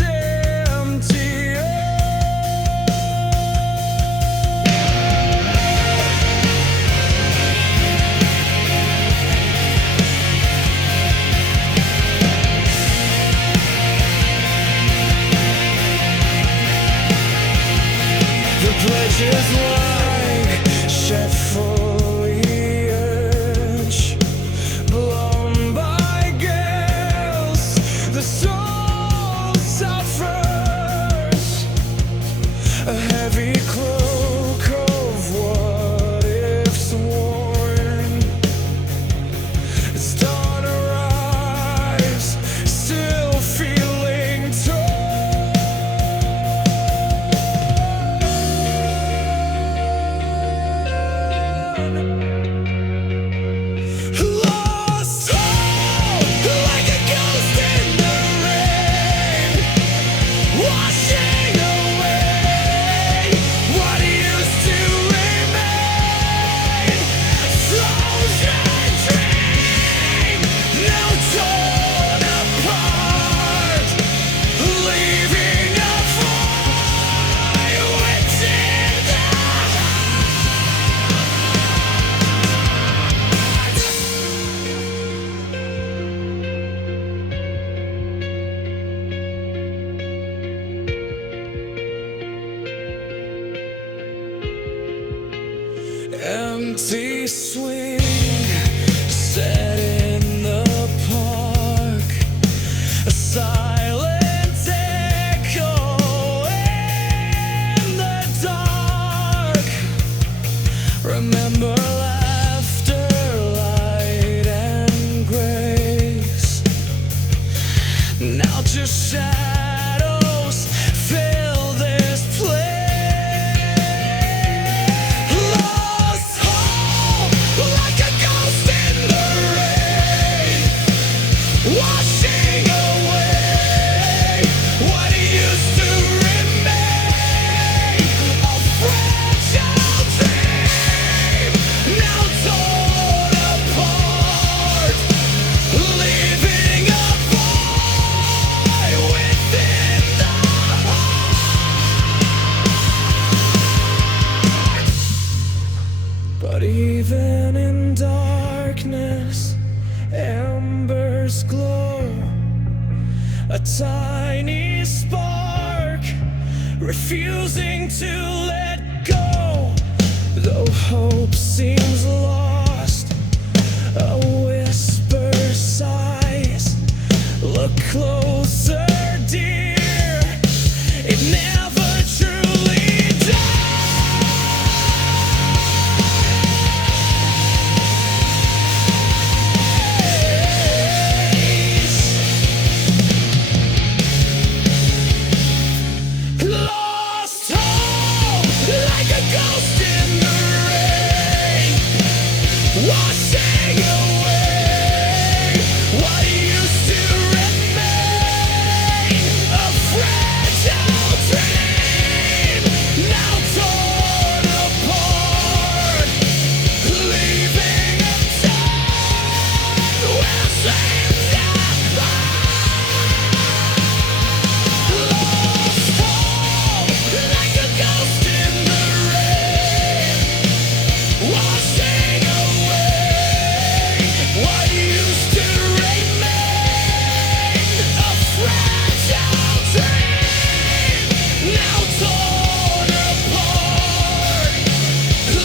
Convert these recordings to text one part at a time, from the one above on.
empty. The bridge is like shed foliage, blown by gales. The soul suffers a heavy cloak of what ifs worn. As dawn arrives, still feeling lost hope, like a ghost in the rain, washing away what used to remain. Frozen dream, now torn apart, leaving a void within the empty swing set in the park, a silent echo in the dark. Remember laughter, light and grace. Now just shadows fill this place. Lost hope, like a ghost in the rain, washing away what used to remain. A fragile dream, now torn apart, leaving a void within the heart. But even in darkness, embers glow, a tiny spark, refusing to let go. Though hope seems lost, a whisper sighs. Look closer, dear, it never truly dies. Lost hope, like a ghost in the rain, washing away what used to remain. A fragile dream, now torn apart, leaving a time will seem lost hope, like a ghost in the rain, washing away what used to remain. A fragile dream, now torn apart,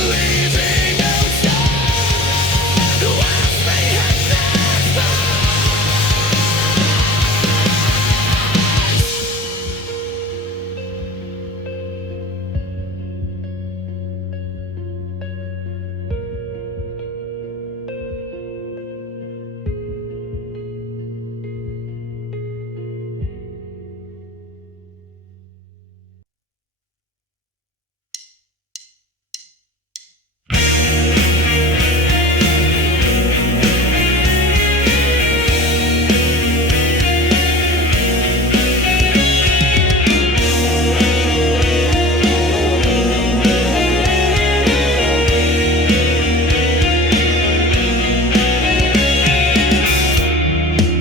leaving a child with me and never.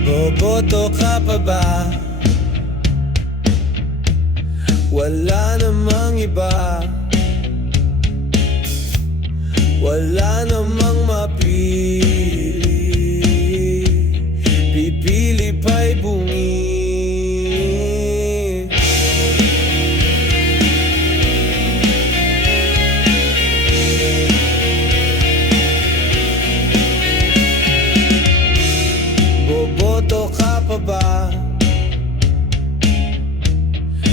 Boboto ka pa ba? Wala namang iba, wala namang mapili, pipili pa'y bungi. Boboto ka pa ba?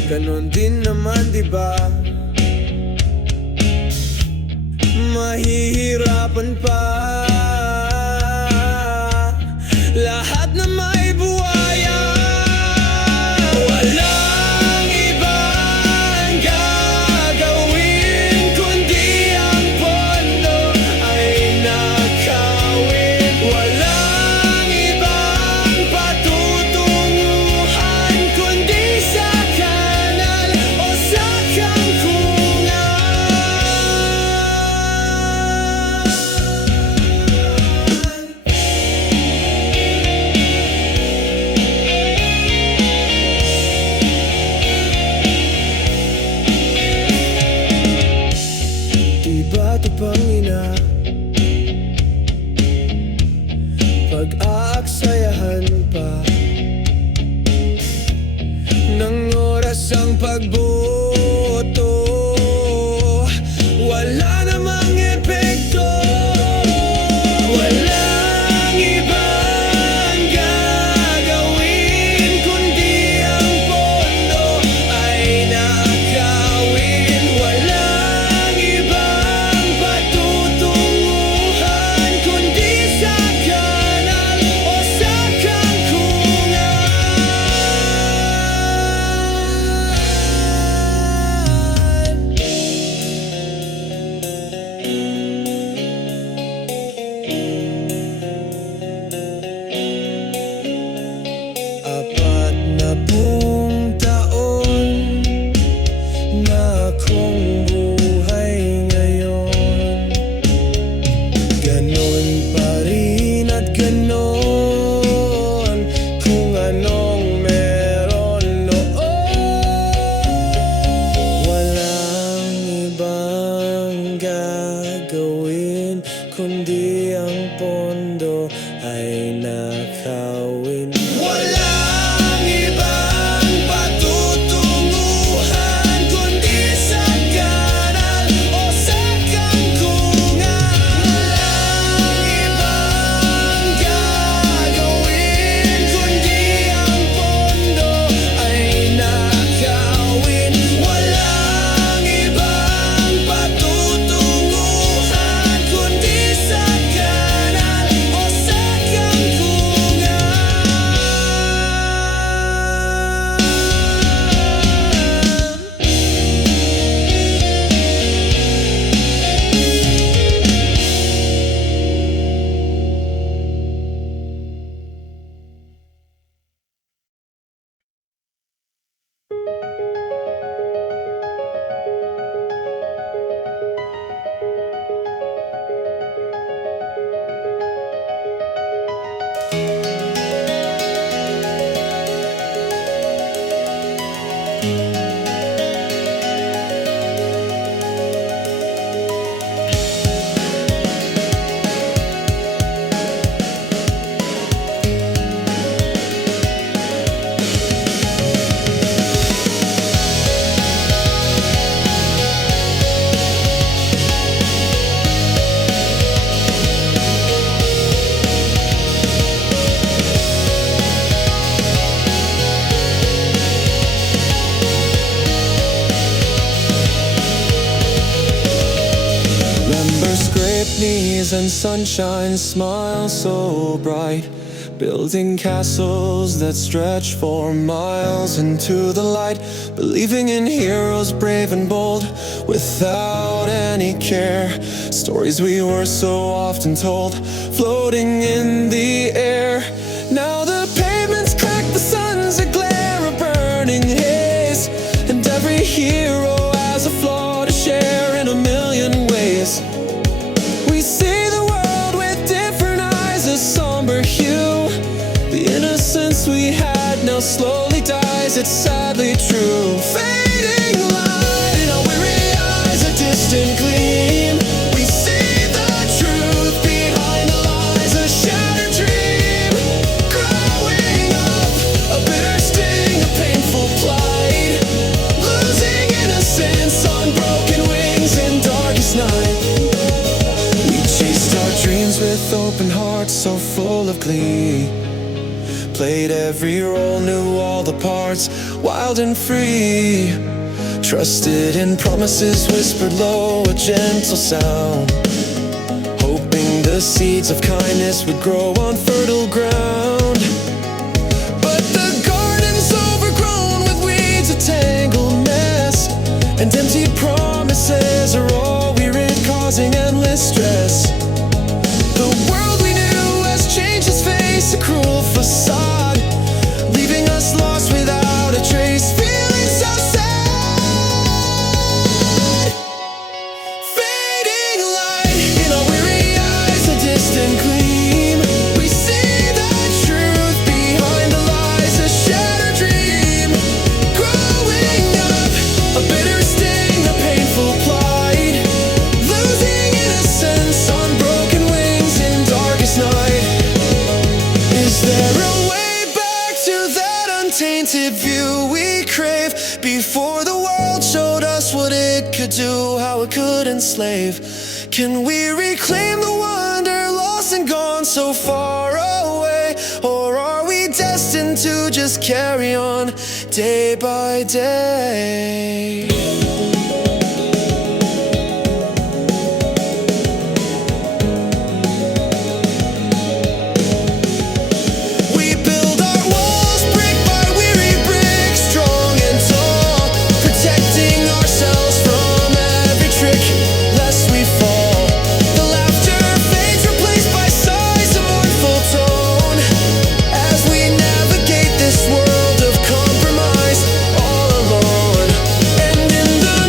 Ganon din naman diba? Mahihirapan pa lahat na may buhaya. Walang ibang gagawin kundi ang pondo ay nakawin. Walang ibang patutunguhan kundi sa kanal o sa kangkungan. Diba ito Pangina, pag-aaksayahan pa ng oras ang pagboto, wala namang epekto. Walang ibang gagawin kundi ang pondo ay nakawin. Walang ibang patutunguhan kundi sa kanal o sa kangkungan. Apat na pung taon na akong buhay ngayon, ganon pa rin at ganon kung anong meron noon. Walang ibang gagawin kundi ang pondo ay nakawin. Walang ibang patutunguhan kundi sa kanal o sa kangkungan. Walang ibang gagawin kundi ang pondo ay nakawin. Walang ibang patutunguhan kundi sa kanal o sa kangkungan. Knees and sunshine, smile so bright, building castles that stretch for miles into the light, believing in heroes brave and bold without any care. Stories we were so often told, floating in the air. Now the pavements crack, the sun's a glare, a burning haze, and every hero has a flaw to share in a million ways. We see the world with different eyes, a somber hue. The innocence we had now slowly dies, it's sadly true. Fading so full of glee. Played every role, knew all the parts, wild and free. Trusted in promises, whispered low, a gentle sound, hoping the seeds of kindness would grow on fertile ground. But the garden's overgrown with weeds, a tangled mess, and empty promises are all we read, causing endless stress. The world we knew has changed its face, a cruel facade, leaving us lost without a trace, feeling so sad. Fading light in our weary eyes, a distant gleam. We see the truth behind the lies, a shattered dream. Growing up, a bitter sting, a painful plight, losing innocence on broken wings in darkest night. Is there a way back to that untainted view we crave, before the world showed us what it could do, how it could enslave? Can we reclaim the wonder lost and gone so far away? Or are we destined to just carry on day by day? We build our walls brick by weary brick, strong and tall, protecting ourselves from every trick, lest we fall. The laughter fades, replaced by sighs, a mournful tone, as we navigate this world of compromise all alone. And in the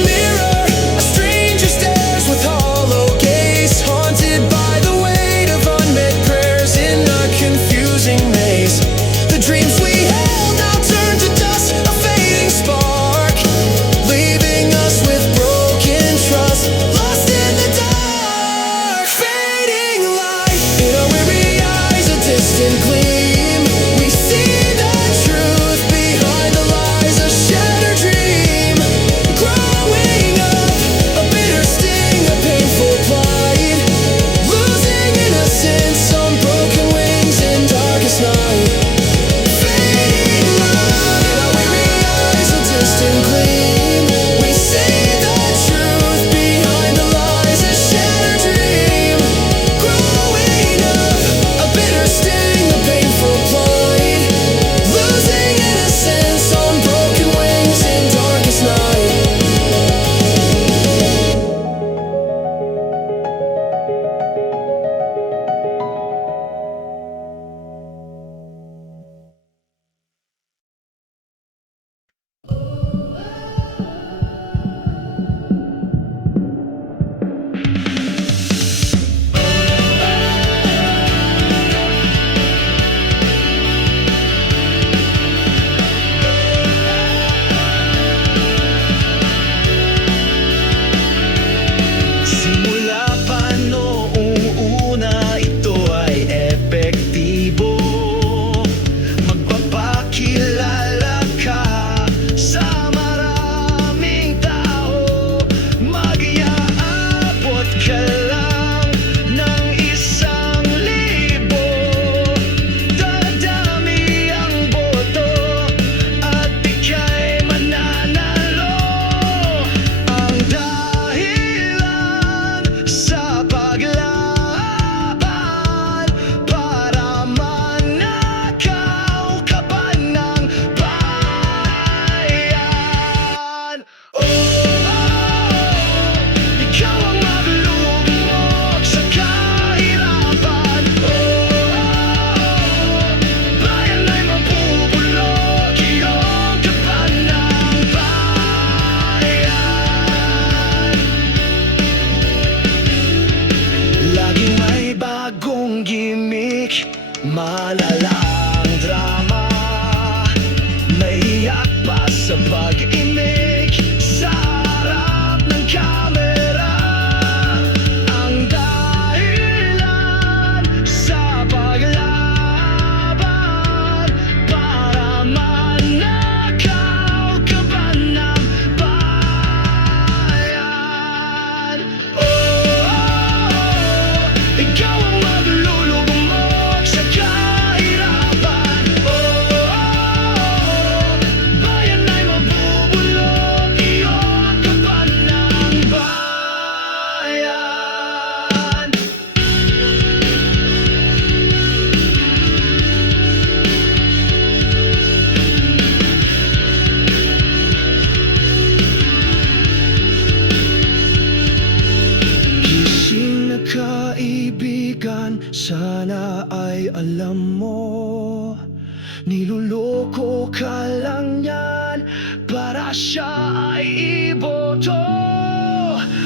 siya ay iboto.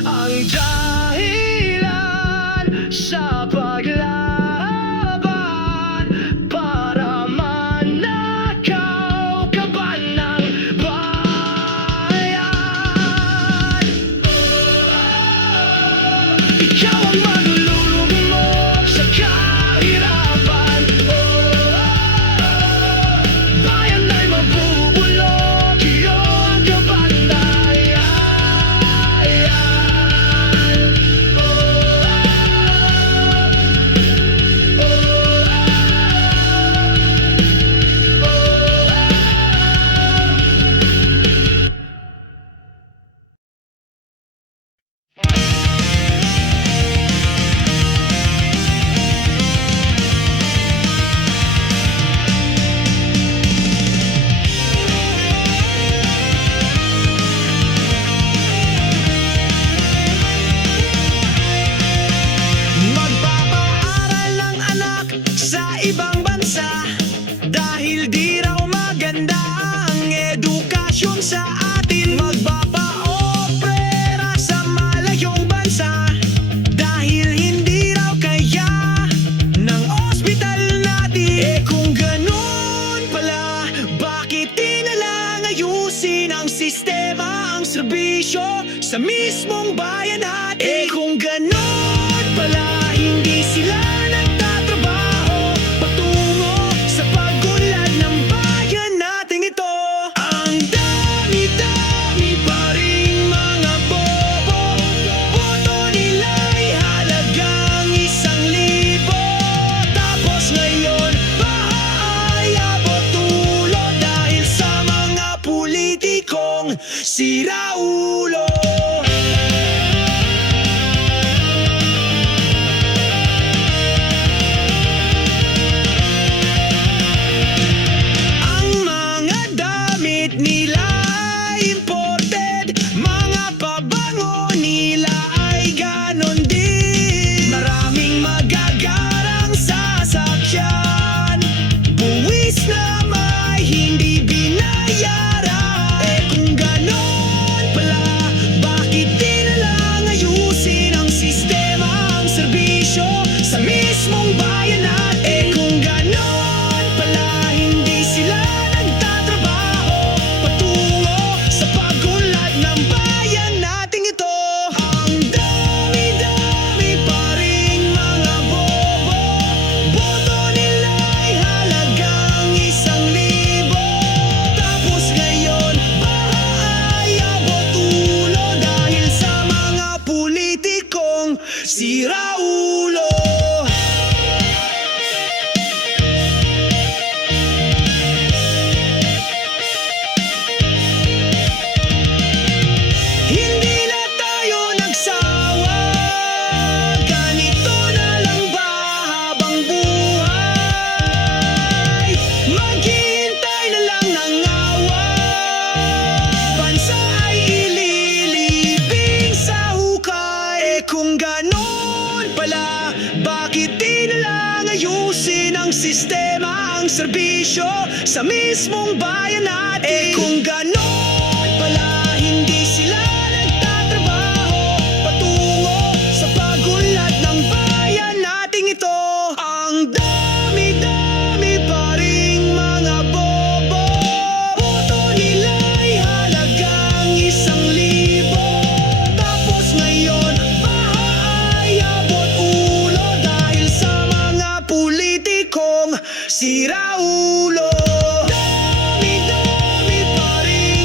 Ang dahilan sa paglaban para manakaw ka ba ng bayan? Ikaw ang maglulugmok sa kahirapan. Bayan ay mabubulok, iyon kabandayan. Magpapaaral ang anak sa ibang bansa dahil di raw maganda ang edukasyon sa atin. Magpapaoprera sa malayong bansa dahil hindi raw kaya ng ospital natin. Kung ganun pala, bakit di na lang ayusin ang sistema, ang serbisyo sa mismong bayan natin? Kung ganun pala, hindi sila nagtatrabaho patungo sa pag-unlad ng bayan nating ito. Ang dami-dami pa ring mga bobo, boto nila'y halagang 1,000. Tapos ngayon, bahay abot ulo dahil sa mga politikong siraulo. Nila imported, mga pabango nila ay ganon din. Maraming magagarang sasakyan, buwis na may hindi binayaran. Kung ganon pala, bakit di na lang ayusin ang sistema, ang serbisyo sa mismong bayan natin? Kung ganon pala, hindi sila sa pag-unlad ng bayan nating ito. Ang dami-dami pa ring mga bobo, boto nila'y halagang 1,000. Tapos ngayon, bahay abot ulo dahil sa mga politikong siraulo. Kung ganon pala, bakit di na lang ayusin ang sistema, ang serbisyo sa mismong bayan natin? Kung ganon pala, hindi sila nagtatrabaho patungo sa pag-unlad ng bayan nating ito. Ang dami-dami pa ring mga bobo, boto nila'y halagang 1,000. Tapos ngayon, politikong siraulo. Dami-dami pa rin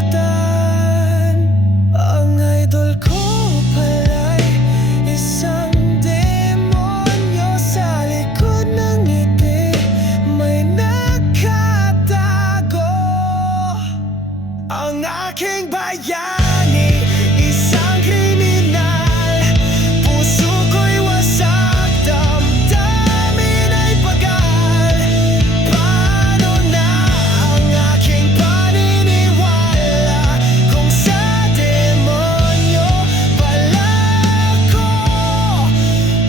nasasaktan. Ang idol ko pala'y isang demonyo sa likod ng ngiti, may nakatago. Ang aking bayani, isang kriminal. Puso ko'y wasak, damdamin ay pagal. Paano na ang aking paniniwala kung sa demonyo pala ako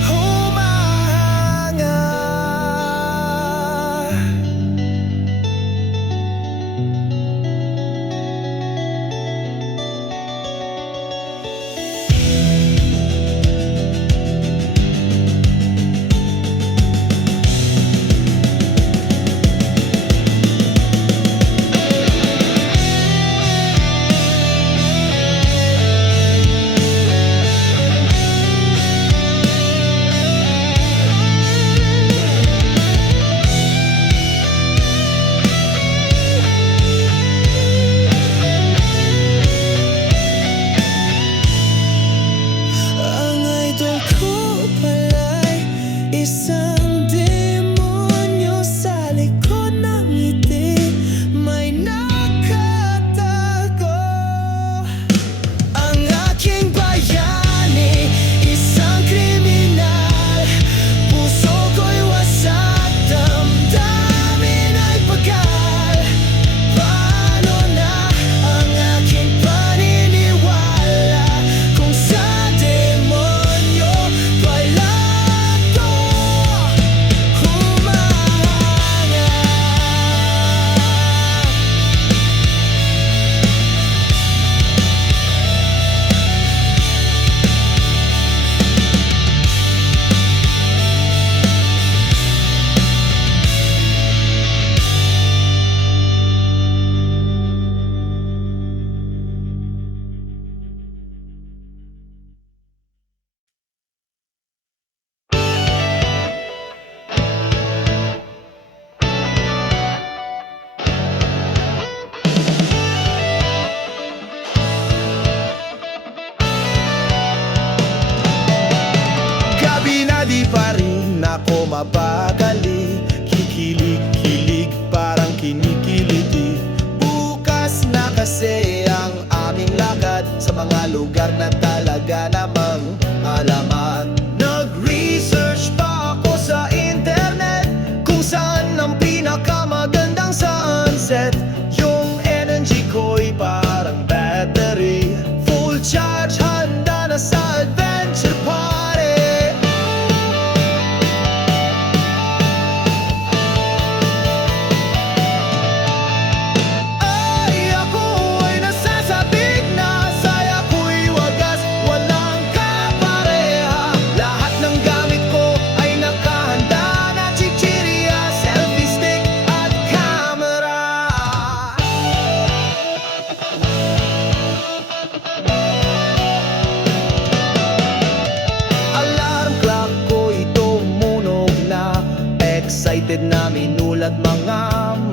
humahanga? Ang idol ko pala'y isang demonyo sa likod ng ngiti, may nakatago. Ang aking bayani, isang kriminal. Puso ko'y wasak, damdamin ay pagal. Paano na ang aking paniniwala kung sa demonyo pala ako humahanga? Gabi na di pa rin ako mapagali, kikilig-kilig parang kinikiliti. Bukas na kasi ang aming lakad sa mga lugar na talaga namang alamat. Nag-research pa ako sa internet kung saan ang pinakamagandang sunset. Yung energy ko'y parang battery, full charge, handa na sa adventure party. Ay, ako ay nasasabik na, saya ko'y wagas, walang kapareha. Lahat ng gamit ko ay nakahanda na, chichirya, selfie stick at camera. Alarm clock ko'y tumunog na, excited na minulad mga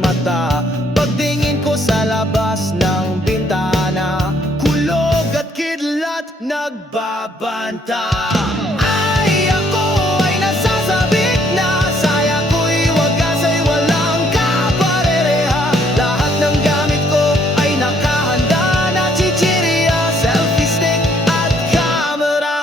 mata. Pagtingin ko sa labas ng bintana, kulog at kidlat nagbabanta. Ay, ako ay nasasabik na, saya ko'y wagas ay walang kapareha. Lahat ng gamit ko ay nakahanda na, chichirya, selfie stick at camera.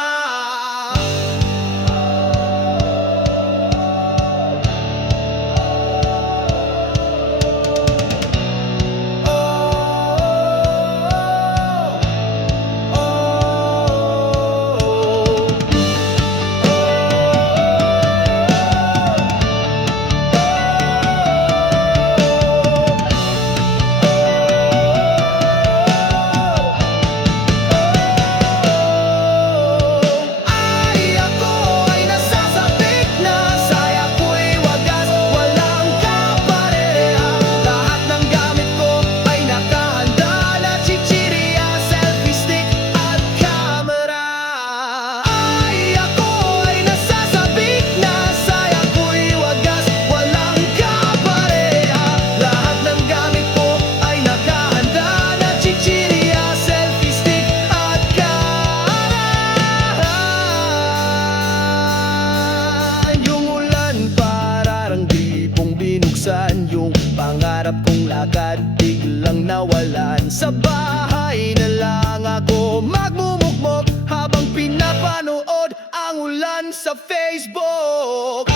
ulan. Sa bahay na lang ako magmumukmok habang pinapanood ang ulan sa Facebook.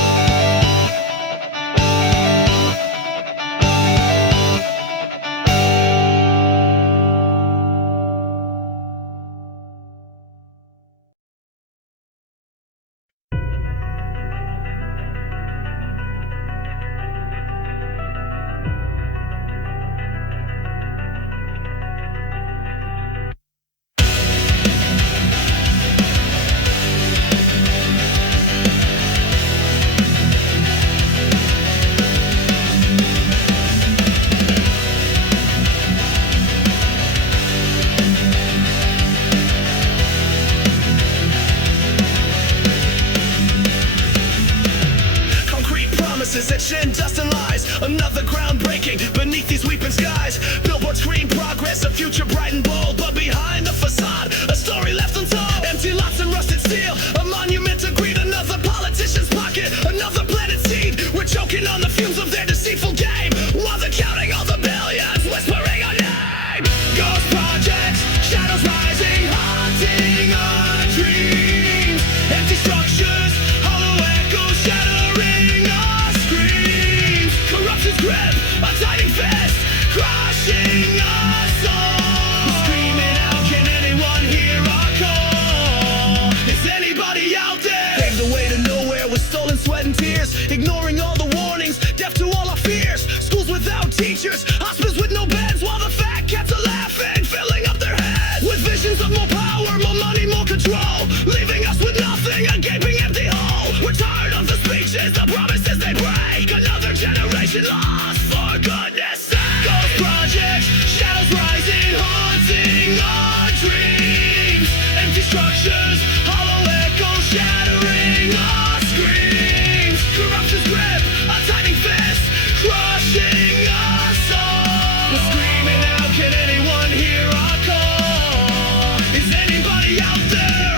Etching dust and lies, another groundbreaking beneath these weeping skies. Billboards scream progress, a future bright and bold, but behind the facade, a story left untold. Empty lots and rusted steel, a monument to greed. Another politician's pocket, another planted seed. We're choking on the fumes of their deceitful game, while they're counting all the billions, whispering our name. Ghost projects, shadows rising, haunting our dreams. Empty structures, hollow echoes shattering our screams. Corruption's grip, a tiny fist, crushing us all. We're screaming out, can anyone hear our call? Is anybody out there? Paved the way to nowhere with stolen sweat and tears, ignoring all the warnings, deaf to all our fears. Schools without teachers, hospitals with no beds, while the fat cats are laughing, filling up their heads with visions of more power, more money, more control, leaving us with nothing, a gaping empty hole. We're tired of the speeches, the promises they break. Another generation lost, for goodness sake. Ghost projects, shadows rising, haunting our dreams. Empty structures, hollow echoes shattering our screams. Corruption's grip, a tightening fist, crushing us all. We're screaming out, can anyone hear our call? Is anybody out there?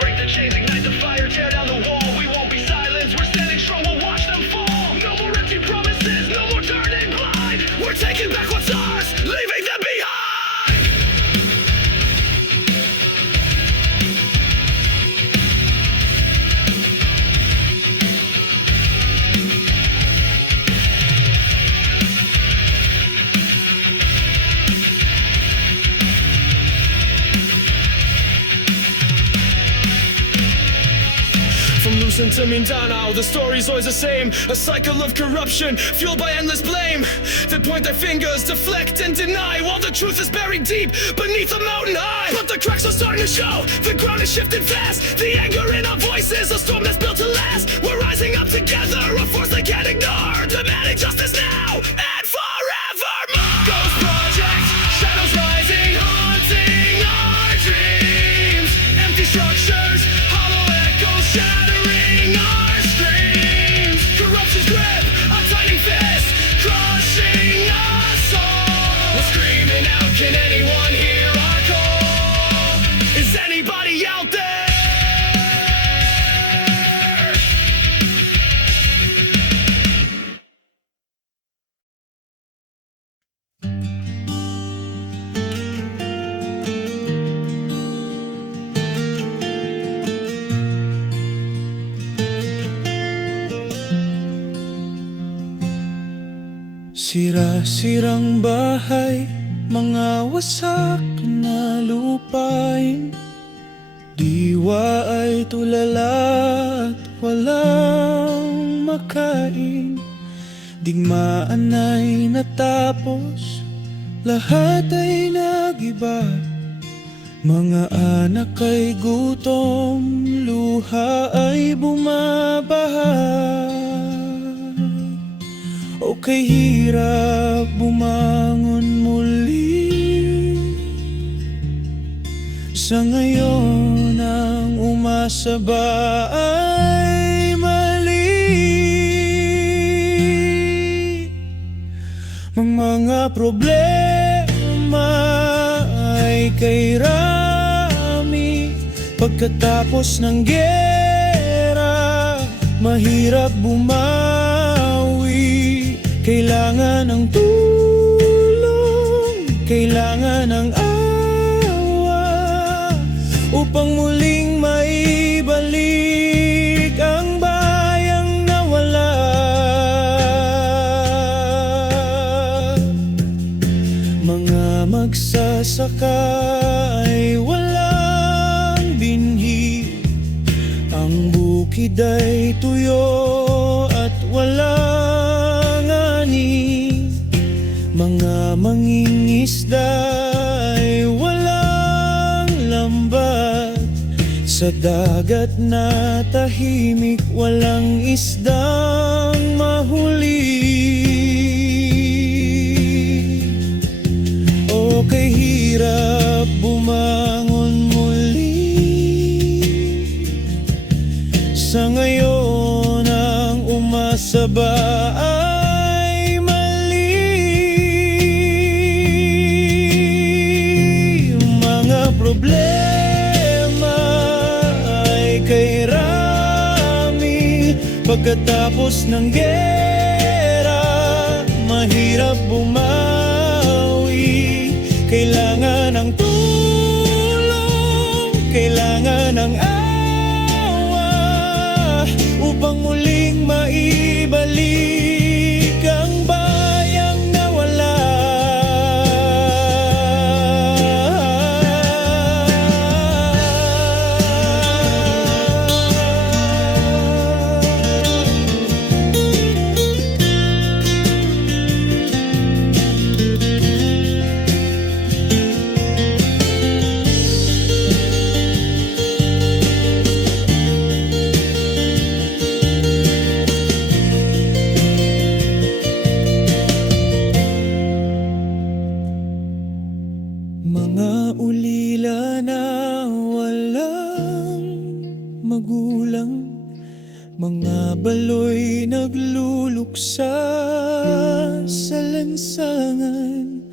Break the chains, ignite the fire, tear down the wall. We won't be silenced, we're standing strong, we'll watch them fall. No more empty promises, no more turning blind. We're taking back what's ours, leaving them behind. From Lucent to Mindanao, the story's always the same. A cycle of corruption, fueled by endless blame. They point their fingers, deflect and deny, while the truth is buried deep beneath a mountain high. But the cracks are starting to show, the ground is shifting fast. The anger in our voices, a storm that's built to last. We're rising up together, a force they can't ignore, demanding justice now and forevermore. Ghost projects, shadows rising, haunting our dreams. Empty structures, hollow echoes shattering our screams. Corruption's grip, a tiny fist, crushing us all. We're screaming out, can anyone hear our call? Is anybody out there? Sira-sirang bahay, mga wasak na lupain. Diwa ay tulala at walang makain. Digmaan ay natapos, lahat ay nagiba. Mga anak ay gutom, luha ay bumabaha. O kay hirap bumangon muli. Sa ngayon ang umasa ba ay mali? Mga problema ay kay rami, Pagkatapos ng giyera, mahirap bumawi. Kailangan ng tulong, kailangan ng awa, upang muling maibalik ang bayang nawala. Mga magsasaka ay walang binhi, ang bukid ay tuyo at walang ani. Mga mangingisda ay walang lambat, sa dagat na tahimik walang isdang mahuli. O kay hirap bumangon muli, sa ngayon ang umasa ba ay mali? Mga problema ay kay rami, pagkatapos ng giyera, mahirap bumawi. Kailangan ng tulong, kailangan ng awa, upang muling maibalik ang bayang nawala. Mga ulila na walang magulang, mga baloy nagluluksa sa lansangan.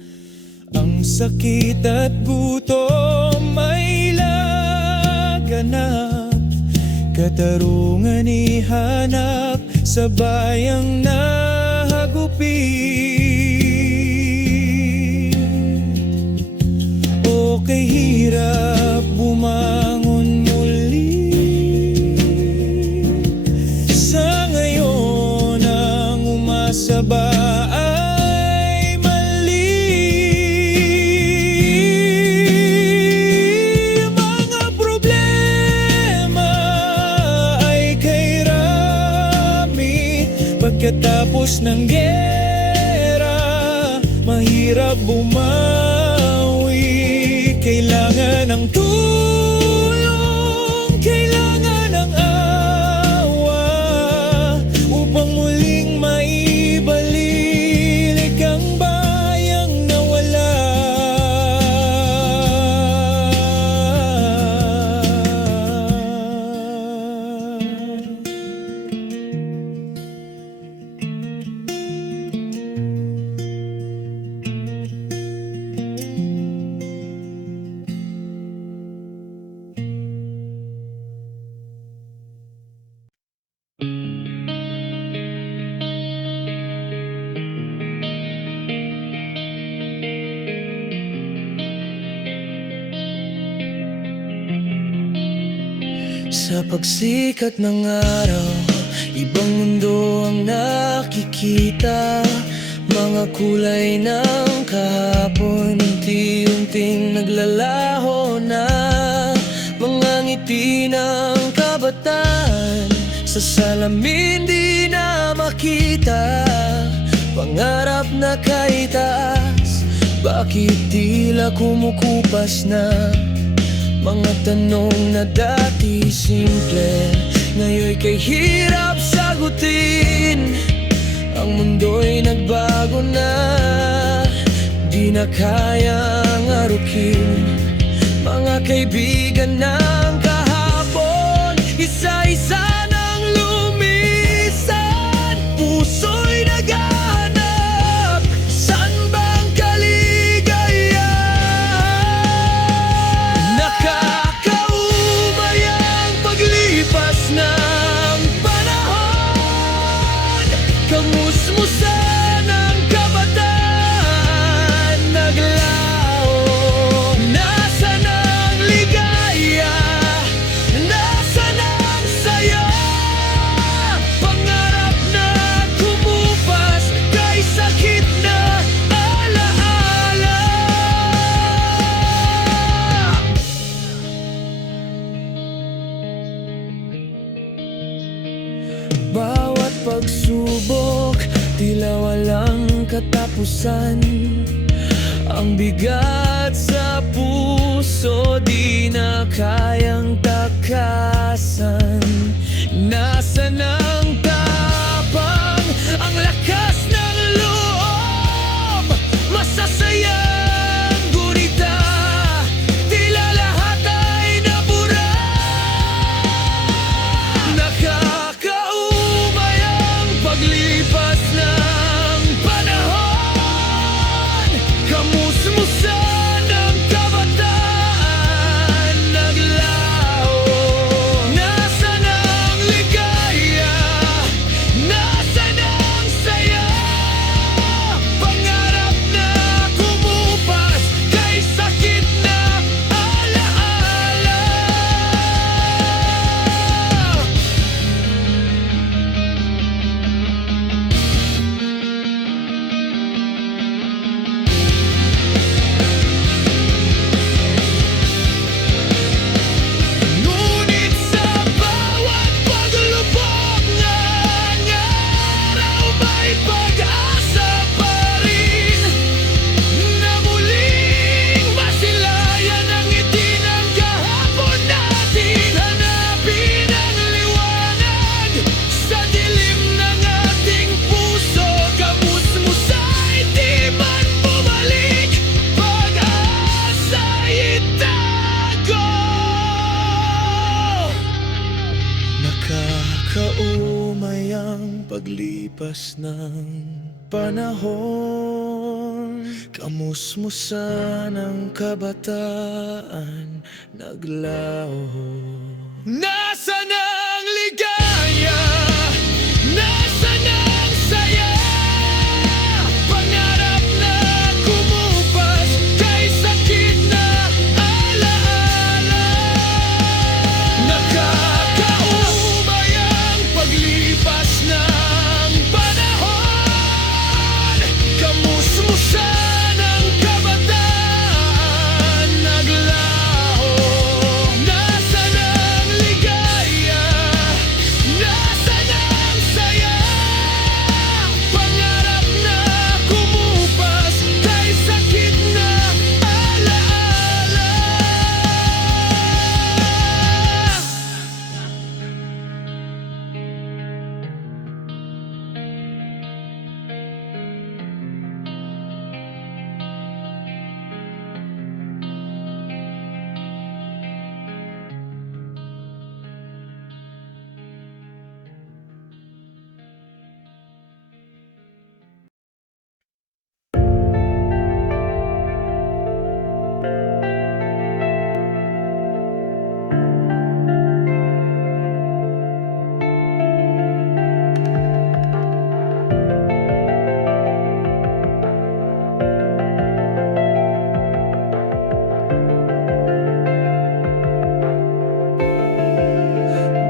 Ang sakit at gutom ay laganap, katarungan ihanap sa bayang nahagupit. O kay hirap bumangon muli, sa ngayon ang umasa ba ay mali? Mga problema ay kay rami, pagkatapos ng giyera, mahirap bumawi. Kailangan ng tulong, kailangan ng awa, upang muling maibalik ang bayang nawala. Sa pagsikat ng araw, ibang mundo ang nakikita. Mga kulay ng kahapon, unti-unting naglalaho na. Mga ngiti ng kabataan, sa salamin di na makita. Pangarap na kay taas, bakit tila kumukupas na? Mga tanong na dati simple, ngayon'y kay hirap sagutin. Ang mundo'y nagbago na, di na kayang arukin. Mga kaibigan ng kahapon, isa-isa nang lumisan. Puso'y naghahanap, saan bang kaligaya? Nakakauma pagsubok, tila walang katapusan. Ang bigat sa puso, di na kayang takasan. Nasaan ang tapang, ang lakas ng loob? Masasayang gunita, tila lahat ay nabura. Nakakaumay ang paglipas ng panahon. Kamusmusan ang kabataan, naglaho. Nasaan ang ligaya? Nasaan ang saya? Pangarap na kumupas kay sakit na alaala. Ngunit sa bawat paglubog ng araw, may pag-asa pa rin na muling masilayan ang ngiti ng kahapon natin. Hanapin ang liwanag sa dilim ng ating puso. Kamusmusa'y di man bumalik, pag-asa'y itago. Nakakaumay ang paglipas ng panahon. Kamusmusan ang kabataan, naglaho. Nasaan ang ligaya? Nasaan ang saya? Pangarap na kumupas kay sakit na alaala. Nakakaumay ang paglipas ng panahon. Kamusmusan ang kabataan, naglaho. Nasaan ang ligaya? Nasaan ang saya? Pangarap na kumupas kay sakit na alaala.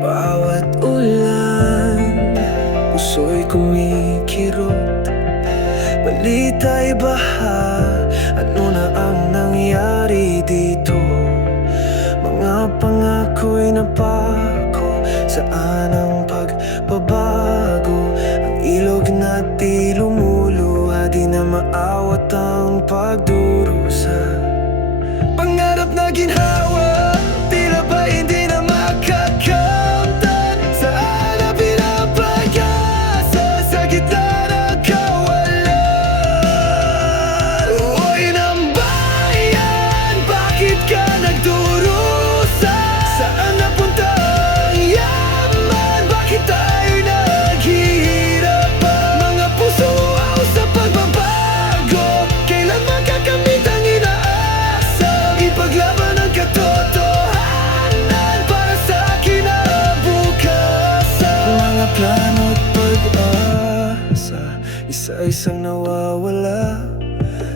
Bawat ulan, puso'y kumikirot. Balita'y baha, ano na ang nangyari dito? Mga pangako'y napako, saan ang pagbabago? Ang ilog na di lumuluha, di na maawat ang pagdurusa. Pangarap na ginhawa, tila ba hindi na makakamtan? Saan na pinapag-asa sa gitna ng kawalan? Uy ng bayan, bakit ka nagdurusa? Saan napunta ang yaman? Bakit tayo naghihirapan? Mga puso sa pagbabago, kailan makakamit ang inaasam? Ipaglaban ang katotohanan para sa kinabukasan. Mga plano't pag-asa, isa-isang nawawala.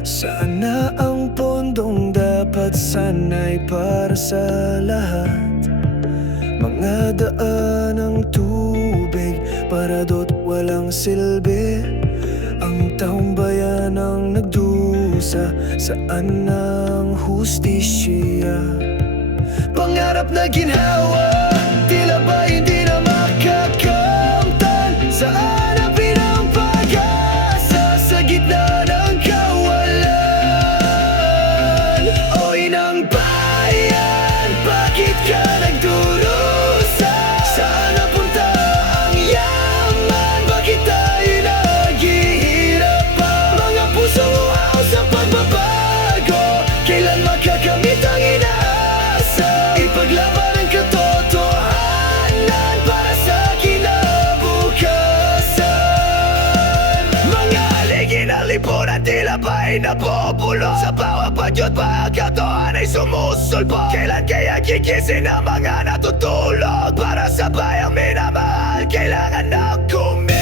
Sana ang pondong dapat sana'y para sa lahat. Mga daan ng tubig, paradot walang silbi. Ang taong bayan ang nagdusa, saan ang hustisya? Pangarap na ginhawa, tila ba hindi na makakamtan? Saan dulo. Sa bawat pagyot pa ang katotohanan ay sumusulpot. Kailan kaya gigising ang mga natutulog? Para sa bayang minamahal, kailangan ng kumilos.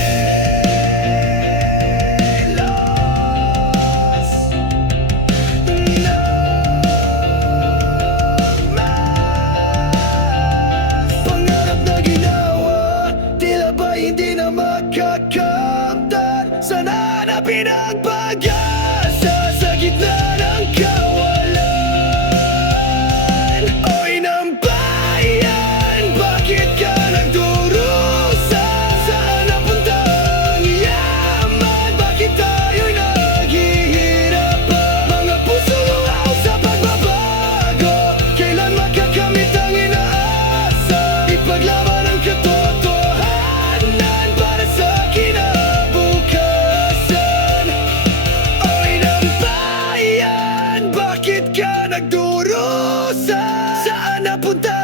Pangarap na ginawa, tila ba hindi na makakamtan? Sana hanapin ang pag-asa sa gitna ng kawalan. Oy ng bayan, bakit ka nagdurusa? Saan napunta ang yaman? Bakit tayo'y naghihirapan? Mga puso uhaw sa pagbabago, kailan makakamit ang inaasa? Ipaglaban ang katotohanan para sa kinabukasan. Oy ng bayan, bakit ka nagdurusa? Saan napunta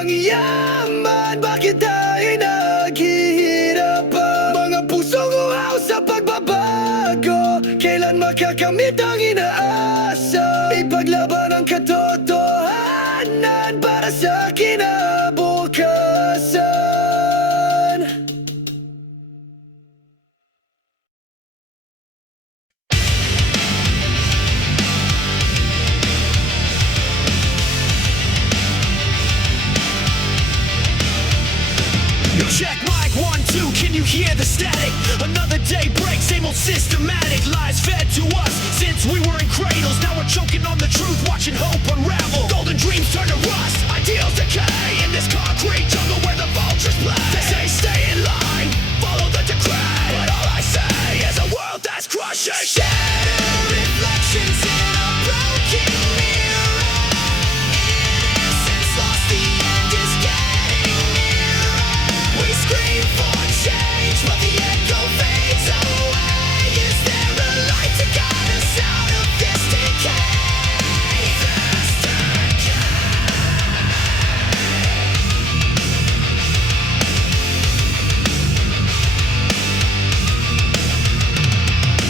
ang yaman? Bakit tayo'y naghihirapan? Mga pusong uhaw sa pagbabago, kailan makakamit ang inaasa? Ipaglaban ang katotohanan para sa kinabukasan. Check mic 1, 2, can you hear the static? Another day breaks, same old systematic lies fed to us since we were in cradles. Now we're choking on the truth, watching hope unravel. Golden dreams turn to rust, ideals decay in this concrete jungle where the vultures play. They say stay in line, follow the decree, but all I say is a world that's crushing. Shattered reflections in a broken mirror. Innocence lost, the end is getting nearer. We scream for change, but the echo fades away. Is there a light to guide us out of this decay? This decay.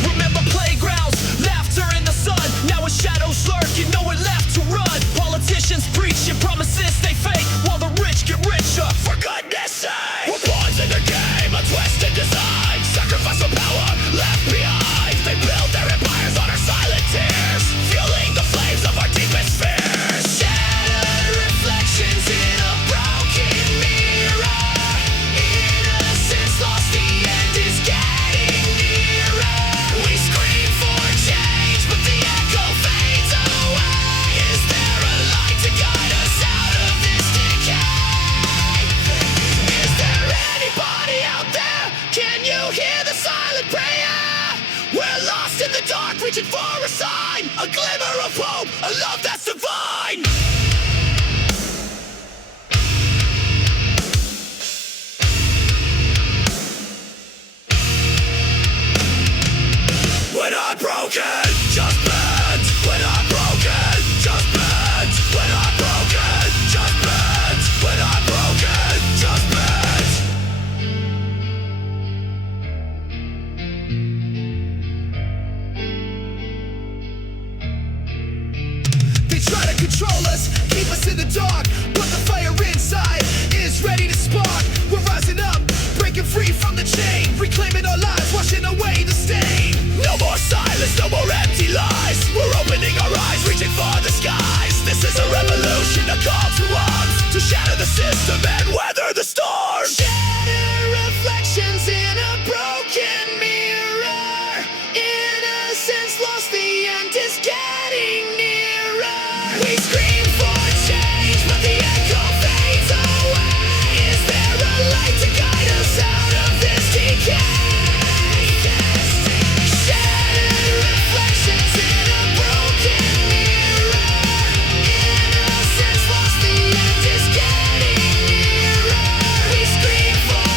Remember playgrounds, laughter in the sun. Now as shadows lurk, you know we're left to run. Politicians preaching promises they fake, while the rich get richer. For goodness sake, we're pawns in the game, a twisted design. Sacrifice for power, left behind. They build their empires on our silent tears, fueling the flames of our deepest fears. Shattered reflections in a broken mirror. Innocence lost, the end is getting nearer. We scream for change, but the echo fades away. Is there a light to guide us out of this decay? Is there anybody out there? Can you hear the silent prayer? We're lost in the dark, reaching for a sign, a glimmer of hope, a love that's divine. When I'm broken, just bend. When I'm broken, just bend. When I'm broken, just bend. When I'm broken, just bend. They try to control us, keep us in the dark, but the fire inside is ready to spark. We're rising up, breaking free from the chain, reclaiming our lives, washing away the stain. No more silence, no more empty lies. We're opening our eyes, reaching for the skies. This is a revolution, a call to arms, to shatter the system and weather the storm. Shatter reflections in a broken mirror. Innocence lost, the end is getting nearer. We scream for change, but the echo fades away. Is there a light to guide us out of this decay? Shattered reflections in a broken mirror. Innocence lost, the end is getting nearer. We scream for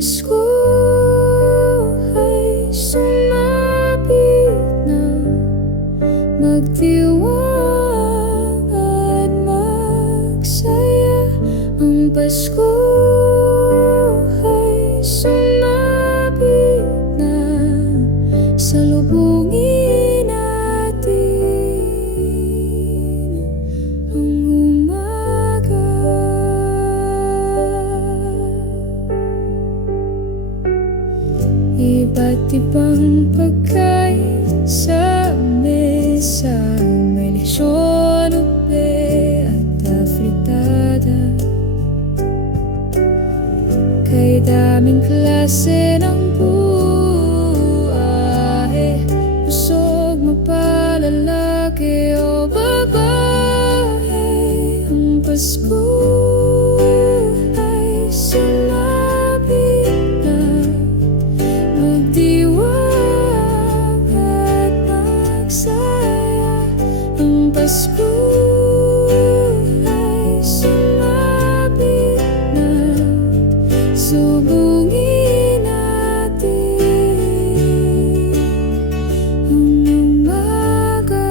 Pasko ay sumapit na, magdiwang at magsaya. Ang Pasko ay sumapit na, salubungin natin ang umaga. Iba't ibang pagkain sa mesa, may lechon, ube at afritada. Kay daming klase ng buhay, busog, mapalalaki o babae. Ang Pasko ay sumapit na, magdiwang at magsaya. Ang Pasko ay sumapit na, subungin natin ang umaga.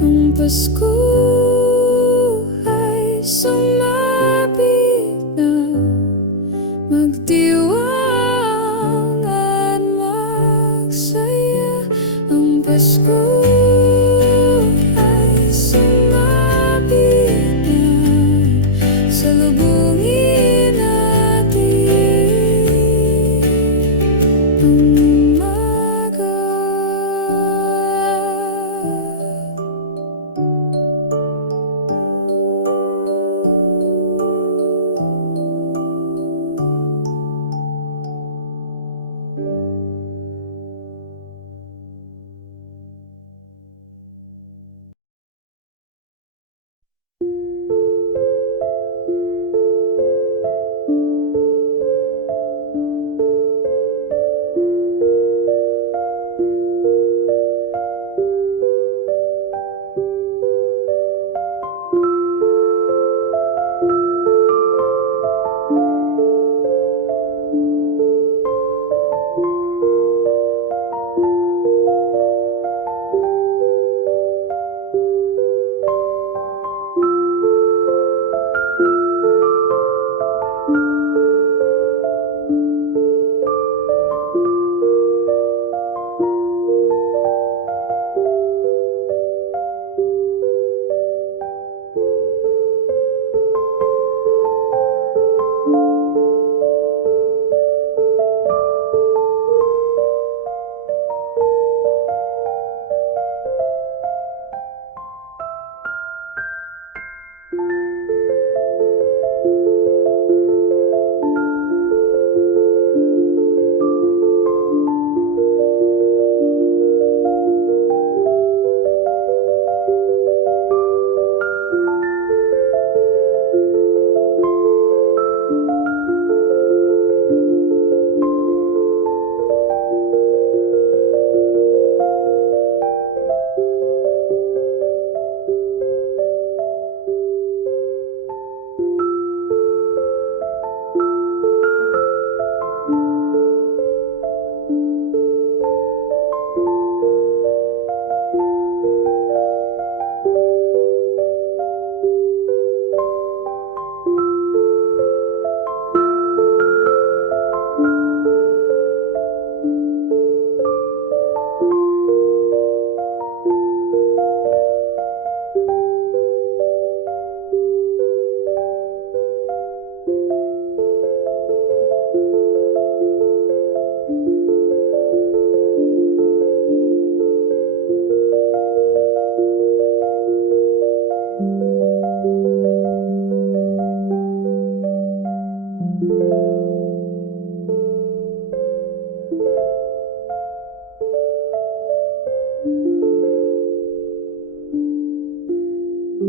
Ang Pasko ay sumapit na, magdiwang at magsaya. Ang Pasko ay sumapit na, salubungin natin ang umaga.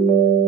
Thank you.